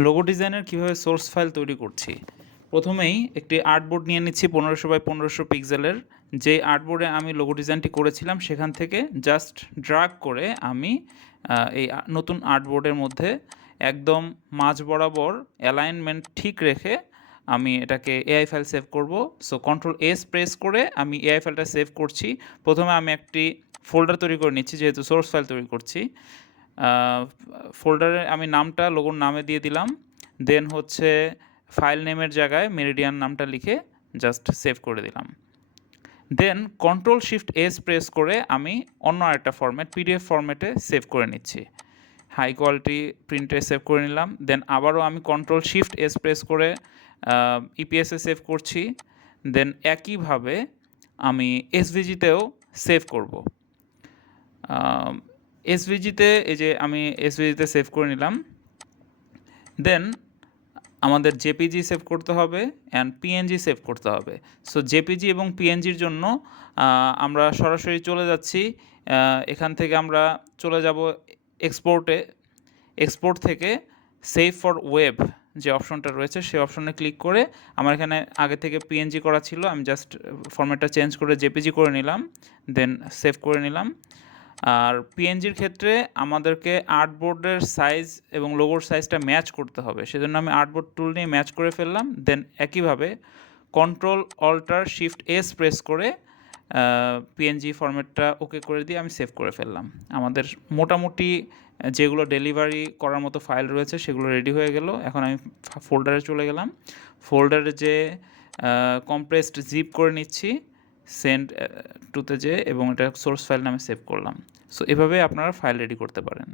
Logo ডিজাইনের কীভাবে source file তৈরি করছি। প্রথমেই একটি আর্টবোর্ড নিয়ে নিচ্ছি 1500 বাই 1500 পিক্সেলের। যে আর্টবোর্ডে আমি লোগো ডিজাইনটি করেছিলাম সেখান থেকে জাস্ট ড্র্যাগ করে আমি এই নতুন আর্টবোর্ডের মধ্যে একদম মাঝ বরাবর অ্যালাইনমেন্ট ঠিক রেখে আমি এটাকে এআই ফাইল সেভ করব। সো Ctrl+S প্রেস করে আমি এআই ফাইলটা সেভ করছি। প্রথমে আমি একটি ফোল্ডার তৈরি করে নিচ্ছি, যেহেতু সোর্স ফাইল তৈরি করছি। ফোল্ডারে আমি নামটা লোগোর নামে দিয়ে দিলাম। দেন হচ্ছে ফাইল নেমের জায়গায় মেরিডিয়ান নামটা লিখে জাস্ট সেভ করে দিলাম। দেন Ctrl+Shift+S প্রেস করে আমি অন্য আরেকটা ফরম্যাট পিডিএফ ফরম্যাটে সেভ করে নিচ্ছি। হাই কোয়ালিটি প্রিন্টে সেভ করে নিলাম। দেন আবারও আমি Ctrl+Shift+S প্রেস করে ইপিএসে সেভ করছি। দেন একইভাবে আমি এসভিজিতেও সেভ করব। এসভিজিতে এই যে আমি এসভিজিতে সেভ করে নিলাম। দেন আমাদের জেপিজি সেভ করতে হবে অ্যান্ড পিএনজি সেভ করতে হবে। সো জেপিজি এবং পিএনজির জন্য আমরা সরাসরি চলে যাচ্ছি। এখান থেকে আমরা চলে যাব এক্সপোর্টে। এক্সপোর্ট থেকে সেভ ফর ওয়েব যে অপশনটা রয়েছে সেই অপশনে ক্লিক করে, আমার এখানে আগে থেকে পিএনজি করা ছিল, আমি জাস্ট ফরম্যাটটা চেঞ্জ করে জেপিজি করে নিলাম। দেন সেভ করে নিলাম। আর পিএনজির ক্ষেত্রে আমাদেরকে আর্টবোর্ডের সাইজ এবং লোগোর সাইজটা ম্যাচ করতে হবে, সেজন্য আমি আর্টবোর্ড টুল নিয়ে ম্যাচ করে ফেললাম। দেন একইভাবে Ctrl+Alt+Shift+S প্রেস করে পিএনজি ফরম্যাটটা ওকে করে দিয়ে আমি সেভ করে ফেললাম। আমাদের মোটামুটি যেগুলো ডেলিভারি করার মতো ফাইল রয়েছে সেগুলো রেডি হয়ে গেল। এখন আমি ফোল্ডারে চলে গেলাম। ফোল্ডারে যে কম্প্রেসড জিপ করে নিচ্ছি সেন্ড টুতে যে, এবং এটা সোর্স ফাইল নামে সেভ করলাম। সো এভাবে আপনারা ফাইল রেডি করতে পারেন।